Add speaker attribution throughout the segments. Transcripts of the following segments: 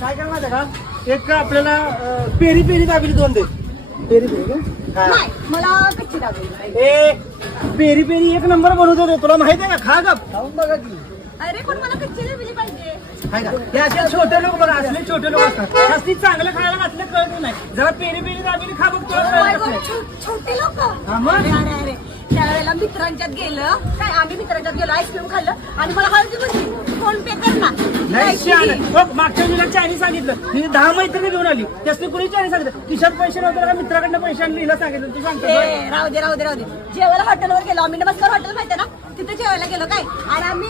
Speaker 1: काय करणार का एक आपल्याला पेरी पेरी दाबेली दोन दे. Peri peri? हा.
Speaker 2: नाही मला कच्ची दाबेली.
Speaker 1: ए पेरी पेरी एक नंबर बनवतो रे तुला माहिती आहे का? खा का खाऊन बघा की.
Speaker 2: अरे पण मला कच्ची दाबेली पाहिजे.
Speaker 1: हाय का? हे असे छोटे लोक बघा असले छोटे लोक असतात. जास्ती चांगलं खायला घातलं कळत नाही. जरा पेरी पेरी दाबेली खा बघ तुला नाही.
Speaker 2: छो- छोटे लोक.
Speaker 1: हा, मग?
Speaker 2: अरे अरे अरे. त्यावेळेला मित्रांच्यात गेलं. काय आम्ही मित्रांच्यात गेलो आईस्क्रीम खाल्लं. आणि मला हळदी म्हणली ना
Speaker 1: नाही शहाणं. बघ, मागच्या वेळेला चायनी सांगितलं. मी दहा मैत्रिणी घेऊन आली. त्यासनी कुणी चायनी सांगितलं? खिशात पैसे नव्हते का मित्राकडनं पैसे आणले हिला सांगितलं तू सांगतो.
Speaker 2: ए, राहू दे राहू दे राहू दे. जेवायला हॉटेलवर गेलो. आम्ही नमस्कार हॉटेल माहितीये ना? तिथे जेवायला गेलो काय? आणि आम्ही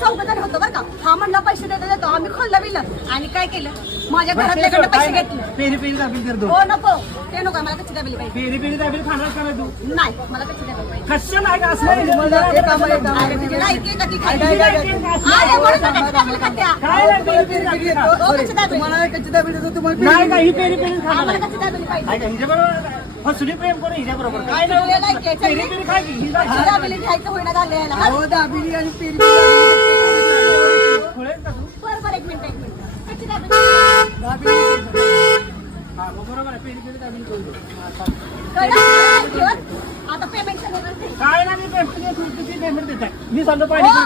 Speaker 2: चौघ जण होतो बरं हा म्हणला पैसे देतो देतो आम्ही खोललं बिलं आणि काय केलं माझ्या घरातल्याकडे पैसे घेतले
Speaker 1: पेरी पेरी दाबेली
Speaker 2: हो नको ते नको मला कच्ची दाबेली पाहिजे
Speaker 1: पेरी पेरी दाबेली खाणार का नाही तू
Speaker 2: नाही मला कच्ची दाबेली पाहिजे
Speaker 1: नाही का असं नाही.
Speaker 2: अरे तुझी लायकी आहे का ती खायची? अरे म्हणून तर कच्ची दाबेली खात्या.
Speaker 1: काय नाही, पेरी पेरी दाबेली खा.
Speaker 2: हो, कच्ची दाबेली.
Speaker 1: नाही का ही पेरी पेरी खाणार
Speaker 2: आम्हाला
Speaker 1: नाही.
Speaker 2: कच्ची दाबेली पाहिजे
Speaker 1: काय का हिच्या बरोबर हसुली प्रेम करू हिच्या बरोबर काय
Speaker 2: तुला
Speaker 1: नाही
Speaker 2: लायकी आहे, चल.
Speaker 1: पेरी पेरी खा की ही जा.
Speaker 2: कच्ची दाबेली घ्यायचं होईना झालं याला. हा?
Speaker 1: खुळेल का तू?
Speaker 2: बरं बरं एक मिनिट एक मिनिट कच्ची दाबेली
Speaker 1: हा, मग बरोबर आहे पेरी पेरी दाबेली करू दे. हा, चालेल.
Speaker 2: कळलं? घेऊन. आता पेमेंट
Speaker 1: काय नाही पेमेंट पेमेंट देत मी सांगतो पाहिजे